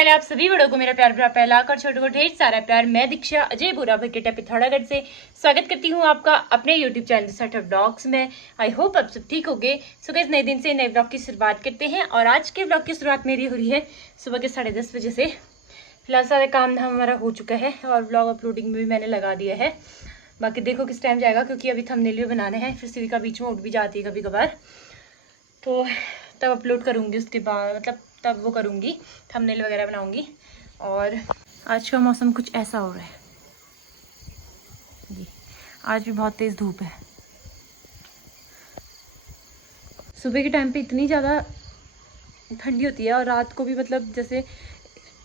पहले आप सभी बड़ों को मेरा प्यार भरा पहला कर, छोटों को ढेर सारा प्यार। मैं दीक्षा अजय बुरा भट्टा पिथौरागढ़ से स्वागत करती हूँ आपका अपने यूट्यूब चैनल सेटअप ब्लॉग्स में। आई होप आप सब ठीक होगे। सो गाइस, नए दिन से नए ब्लॉग की शुरुआत करते हैं और आज के ब्लॉग की शुरुआत मेरी हो रही है सुबह के 10:30 बजे से। फिलहाल सारे काम हमारा हो चुका है और ब्लॉग अपलोडिंग में भी मैंने लगा दिया है। बाकी देखो किस टाइम जाएगा, क्योंकि अभी थंबनेल भी बनाने हैं, फिर सिविका बीच में उठ भी जाती है कभी कभार, तो तब अपलोड करूँगी। उसके बाद मतलब तब वो करूँगी, थंबनेल वगैरह बनाऊँगी। और आज का मौसम कुछ ऐसा हो रहा है जी, आज भी बहुत तेज़ धूप है। सुबह के टाइम पे इतनी ज़्यादा ठंडी होती है और रात को भी मतलब जैसे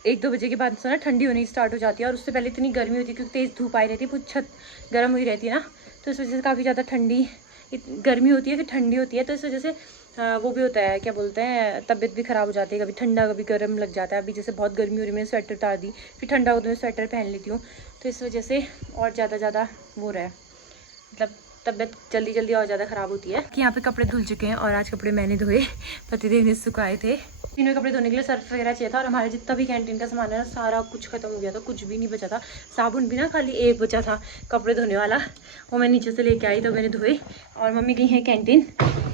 1-2 बजे के बाद से ना ठंडी होनी स्टार्ट हो जाती है। और उससे पहले इतनी गर्मी होती है क्योंकि तेज़ धूप आई रहती है, पूरी छत गर्म हुई रहती है ना, तो इस वजह से काफ़ी ज़्यादा ठंडी गर्मी होती है, फिर ठंडी होती है, तो इस वजह से वो भी होता है, क्या बोलते हैं, तबीयत भी ख़राब हो जाती है, कभी ठंडा कभी गर्म लग जाता है। अभी जैसे बहुत गर्मी हो रही है, मैंने स्वेटर उतार दी, फिर ठंडा हो तो मैं स्वेटर पहन लेती हूँ, तो इस वजह से और ज़्यादा वो रहा है, मतलब तबीयत जल्दी और ज़्यादा ख़राब होती है। कि यहाँ पे कपड़े धुल चुके हैं और आज कपड़े मैंने धोए, पतिदेव ने सुखाए थे। तीनों कपड़े धोने के लिए सर्फ वगैरह चाहिए था और हमारे जितना भी कैंटीन का सामान है ना सारा कुछ खत्म हो गया था, कुछ भी नहीं बचा था। साबुन भी ना खाली एक बचा था कपड़े धोने वाला, वो मैं नीचे से लेके आई तो मैंने धोए। और मम्मी गई है कैंटीन,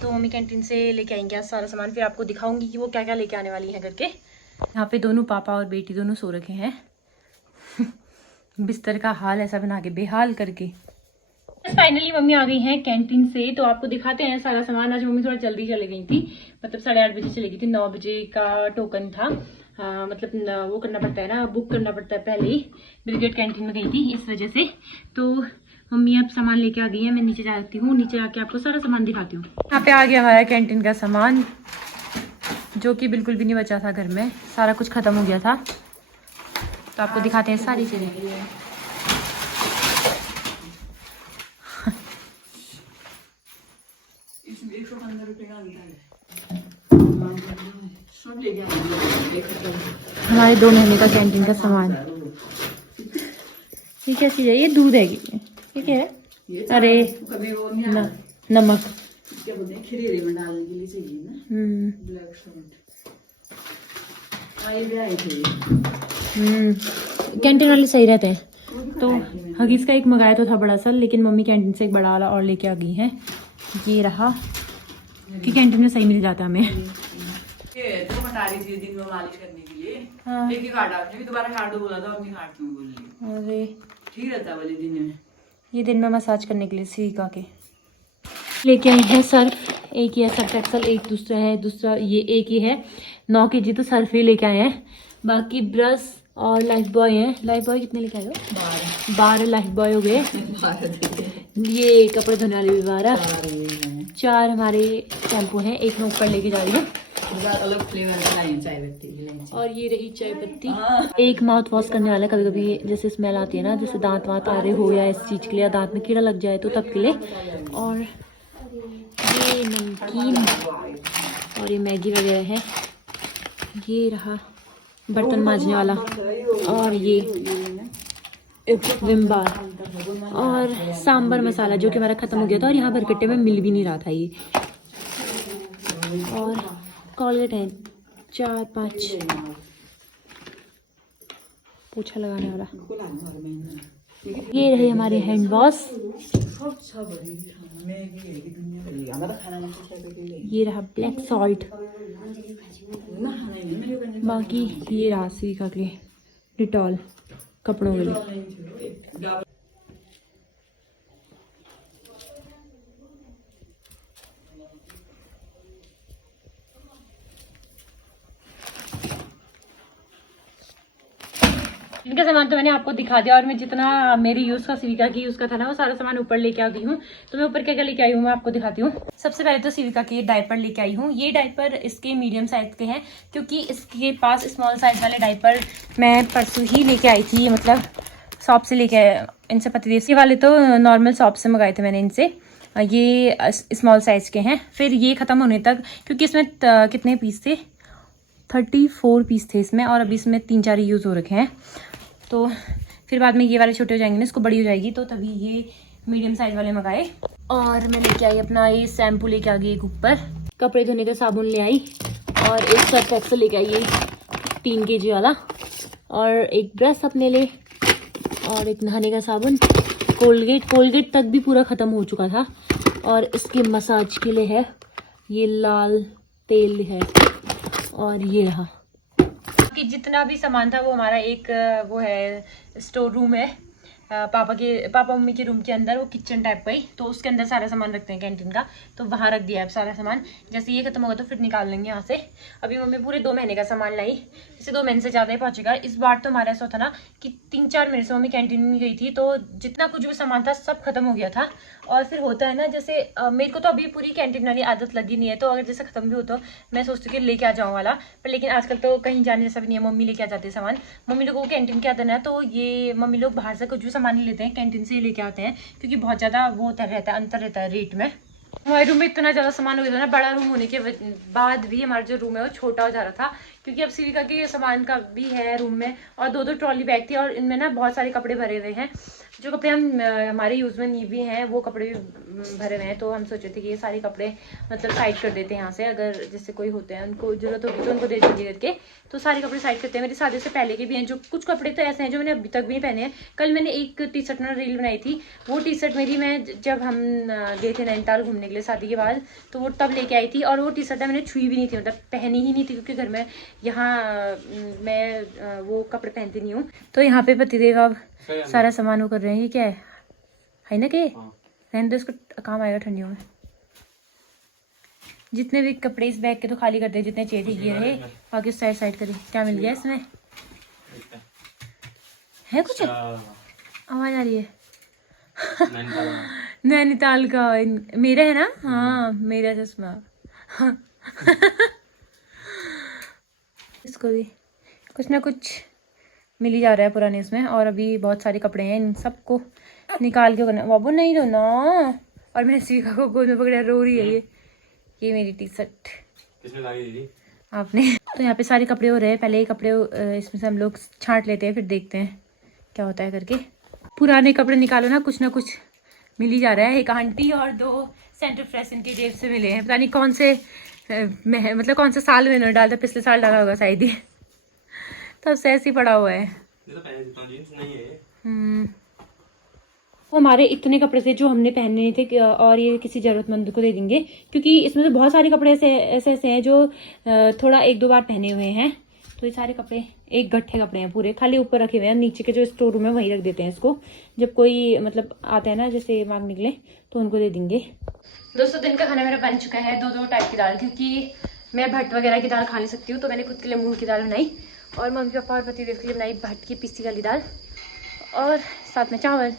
तो मम्मी कैंटीन से लेके आएंगे आज सारा सामान, फिर आपको दिखाऊंगी कि वो क्या क्या लेके आने वाली है करके। यहाँ पे दोनों पापा और बेटी दोनों सो रखे हैं बिस्तर का हाल ऐसा बना के बेहाल करके। फाइनली मम्मी आ गई हैं कैंटीन से, तो आपको दिखाते हैं सारा सामान। आज मम्मी थोड़ा जल्दी चली गई थी, मतलब 8:30 बजे चली गई थी, 9 बजे का टोकन था। मतलब वो करना पड़ता है ना, बुक करना पड़ता है पहले ही। ब्रिगेड कैंटीन में गई थी इस वजह से, तो मम्मी अब सामान लेके आ गई है। मैं नीचे जाती हूँ, नीचे जाके आपको सारा सामान दिखाती हूँ। यहाँ पे आ गया हमारा कैंटीन का सामान, जो कि बिल्कुल भी नहीं बचा था घर में, सारा कुछ खत्म हो गया था। तो आपको दिखाते हैं सारी चीज़ें। हमारे 2 महीने का कैंटीन का सामान। ये क्या चीज़ है? ये दूध है, ये क्या है? अरे नमक। कैंटीन वाले सही रहते हैं। तो हगीज का एक मंगाया तो था बड़ा सा, लेकिन मम्मी कैंटीन से एक बड़ा वाला और लेके आ गई हैं। ये रहा कि कैंटीन में सही मिल जाता है हमें। ये तो बता रही थी दिन में मालिश करने के लिए। हाँ। एक ही काटा, आपने भी दोबारा काट दो बोला था, अपनी काट क्यों बोल रही? अरे ठीक रहता बोले दिन में। ये दिन में मसाज करने के लिए सीखा के लेके आई है सर्फ। एक ही है सर्फ एक्सल, एक दूसरा ये एक ही है। 9 kg तो सर्फ ही लेके आए हैं। बाकी ब्रश और लाइफ बॉय है। लाइफ बॉय कितने लेके आए हो? 12 लाइफ बॉय हो गए। ये कपड़े धोने वाले भी 12। 4 हमारे शैम्पू हैं, एक मैं ऊपर लेके जा रही हूँ। अलग फ्लेवर चाय पत्ती। और ये रही चाय पत्ती। एक माउथ वॉश करने वाला, कभी कभी जैसे स्मेल आती है ना, जैसे दांत वाँत आ रहे हो या इस चीज़ के लिए, दांत में कीड़ा लग जाए तो तब के लिए। और ये नमकीन और ये मैगी वगैरह है। ये रहा बर्तन मांजने वाला और ये विम बार और सांबर मसाला, जो कि हमारा ख़त्म हो गया था और यहाँ बरकट्टे में मिल भी नहीं रहा था ये। और कॉलगेट है 4-5 पोछा लगाने वाला। ये रहे हमारे हैंड वॉश। ये रहा ब्लैक सॉल्ट। बाकी ये रहा सीखा के डिटॉल कपड़ों के लिए। इनका सामान तो मैंने आपको दिखा दिया, और मैं जितना मेरी यूज़ का सिविका की यूज़ का था ना, वो सारा सामान ऊपर लेके आ गई हूँ। तो मैं ऊपर क्या क्या लेके आई हूँ मैं आपको दिखाती हूँ। सबसे पहले तो सिविका के डायपर लेके आई हूँ। ये डायपर इसके मीडियम साइज़ के हैं, क्योंकि इसके पास स्मॉल साइज़ वाले डायपर मैं परसों ही लेके आई थी, मतलब शॉप से लेके इनसे पतिदेव के वाले तो नॉर्मल शॉप से मंगाए थे मैंने इनसे। ये स्मॉल साइज़ के हैं। फिर ये ख़त्म होने तक, क्योंकि इसमें कितने पीस थे, 34 पीस थे इसमें, और अभी इसमें 3-4 यूज़ हो रखे हैं। तो फिर बाद में ये वाले छोटे हो जाएंगे ना, इसको बड़ी हो जाएगी, तो तभी ये मीडियम साइज़ वाले मंगाए। और मैं लेके आई अपना ये शैम्पू लेके आ गई एक ऊपर, कपड़े धोने का साबुन ले आई, और एक सर्फ एक्सल लेके आई 3 kg वाला। और एक ब्रश अपने लिए और एक नहाने का साबुन, कोलगेट तक भी पूरा ख़त्म हो चुका था। और इसके मसाज के लिए है ये लाल तेल है, और ये रहा कि जितना भी सामान था वो हमारा एक वो है स्टोर रूम है पापा मम्मी के रूम के अंदर, वो किचन टाइप का ही, तो उसके अंदर सारा सामान रखते हैं कैंटीन का, तो वहाँ रख दिया है सारा सामान। जैसे ये खत्म होगा तो फिर निकाल लेंगे यहाँ से। अभी मम्मी पूरे 2 महीने का सामान लाई, जैसे 2 महीने से ज़्यादा ही पहुँचेगा। इस बार तो हमारा ऐसा होता ना कि 3-4 महीने से मम्मी कैंटीन में गई थी, तो जितना कुछ भी सामान था सब खत्म हो गया था। और फिर होता है ना, जैसे मेरे को तो अभी पूरी कैंटीन वाली आदत लगी नहीं है, तो अगर जैसे खत्म भी हो तो मैं सोचती हूँ कि लेके आ जाऊँ वाला, पर लेकिन आजकल तो कहीं जाने जैसा भी नहीं है, मम्मी लेके आ जाती है सामान। मम्मी लोगों को कैंटीन की आदत है, तो ये मम्मी लोग बाहर से कुछ भी सामान नहीं लेते हैं, कैंटीन से ही लेके आते हैं, क्योंकि बहुत ज़्यादा वो होता रहता है, अंतर रहता है रेट में। हमारे रूम में इतना ज़्यादा सामान हो गया था ना, बड़ा रूम होने के बाद भी हमारा जो रूम है वो छोटा हो जा रहा था, क्योंकि अब सिविका के सामान का भी है रूम में, और 2-2 ट्रॉली बैग थी, और इनमें ना बहुत सारे कपड़े भरे हुए हैं। जो कपड़े हम हमारे यूज़ में नहीं भी हैं वो कपड़े भी भरे हुए हैं, तो हम सोचे थे कि ये सारे कपड़े मतलब साइड कर देते हैं यहाँ से, अगर जैसे कोई होते हैं उनको ज़रूरत होगी तो उनको दे देंगे करके, तो सारे कपड़े साइड करते हैं। मेरी शादी से पहले के भी हैं, जो कुछ कपड़े तो ऐसे हैं जो मैंने अभी तक भी नहीं पहने हैं। कल मैंने एक टी शर्ट में रील बनाई थी, वो टी शर्ट मेरी मैं जब हम गए थे नैनीताल घूमने के लिए शादी के बाद, तो वो तब लेके आई थी, और वो टी शर्ट मैंने छुई भी नहीं थी, मतलब पहनी ही नहीं थी, क्योंकि घर में यहाँ मैं वो कपड़े पहनती नहीं हूँ। तो यहाँ पे पतिदेव अब सारा सामान वो कर रहे हैं। ये क्या है ना, के रहने दो, इसको काम आएगा ठंडियों में। जितने भी कपड़े इस बैग के तो खाली कर दे, जितने चाहिए थे ये रहे, बाकी साइड करी। क्या मिल गया इसमें? है कुछ आवाज आ रही है? नैनीताल का मेरा है ना, हाँ मेरा चश्मा। इसको भी कुछ ना कुछ मिल ही जा रहा है पुराने इसमें, और अभी बहुत सारे कपड़े हैं, इन सबको निकाल के करना। बाबू नहीं रोना। और मैंने सीखा को गोद में पकड़ा, रो रही है ये मेरी टी शर्ट किसने लाई दीदी? आपने। तो यहाँ पे सारे कपड़े हो रहे हैं, पहले ये कपड़े इसमें से हम लोग छांट लेते हैं, फिर देखते हैं क्या होता है करके। पुराने कपड़े निकालो ना कुछ मिल ही जा रहा है। एक आंटी और 2 सेंटर फ्रेश इनकी जेब से मिले हैं, पता नहीं कौन से मतलब कौन से साल में इन्होंने डाला था, पिछले साल डाला होगा शायद ही, तब से ऐसे ही पड़ा हुआ है। ये तो पहले जितना जींस नहीं है। तो हमारे इतने कपड़े थे जो हमने पहनने थे, और ये किसी ज़रूरतमंद को दे देंगे, क्योंकि इसमें तो बहुत सारे कपड़े ऐसे हैं जो थोड़ा 1-2 बार पहने हुए हैं। तो ये सारे कपड़े एक गट्ठे कपड़े हैं पूरे, खाली ऊपर रखे हुए हैं, नीचे के जो स्टोर रूम है वहीं रख देते हैं इसको। जब कोई मतलब आता है ना, जैसे मांगने के लिए, तो उनको दे देंगे। दोस्तों दिन का खाना मेरा बन चुका है, 2-2 टाइप की दाल, क्योंकि मैं भट्ट वगैरह की दाल खा नहीं सकती हूँ, तो मैंने खुद के लिए मूंग की दाल बनाई, और मम्मी पापा और पतिदेव के लिए बनाई भट्ट की पिसी वाली दाल, और साथ में चावल।